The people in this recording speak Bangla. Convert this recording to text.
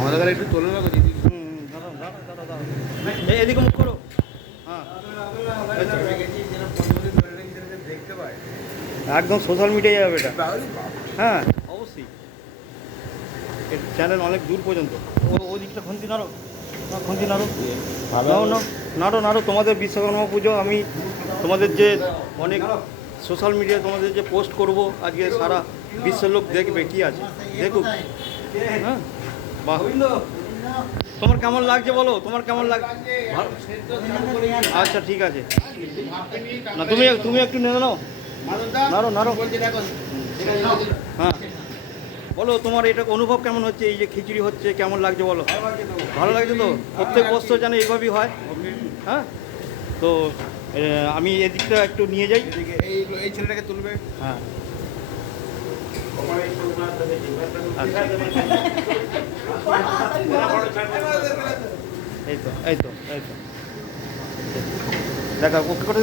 আমাদের গাড়ি একটু তোলে না দিদি। এদিকে মুখ করো। হ্যাঁ দেখতে পাই একদম সোশ্যাল মিডিয়ায় যাবে এটা। হ্যাঁ অবশ্যই এর চ্যানেল অনেক দূর পর্যন্ত। ওই দিকটা খুন্তি নাড়ো, খুন্তি নাড়ো, নাও নাও, নাড়ো নাড়ো। তোমাদের বিশ্বকর্মা পুজো আমি তোমাদের যে অনেক সোশ্যাল মিডিয়ায় তোমাদের যে পোস্ট করব আজকে সারা বিশ্বের লোক দেখবে কি আছে দেখুক। হ্যাঁ বাহ, তোমার কেমন লাগছে বলো, তোমার কেমন লাগছে? আচ্ছা ঠিক আছে, না তুমি তুমি একটু নেড়ে নাও, নাড়ো নাড়ো। হ্যাঁ বলো তোমার এটা অনুভব কেমন হচ্ছে, এই যে খিচুড়ি হচ্ছে কেমন লাগছে বলো? ভালো লাগছে তো? প্রত্যেক বছর যেন এইভাবেই হয়। হ্যাঁ তো আমি এদিকটা একটু নিয়ে যাই। এই ছেলেটাকে তুলবে। হ্যাঁ এই তো এই তো এই তো দেখা ওকে করে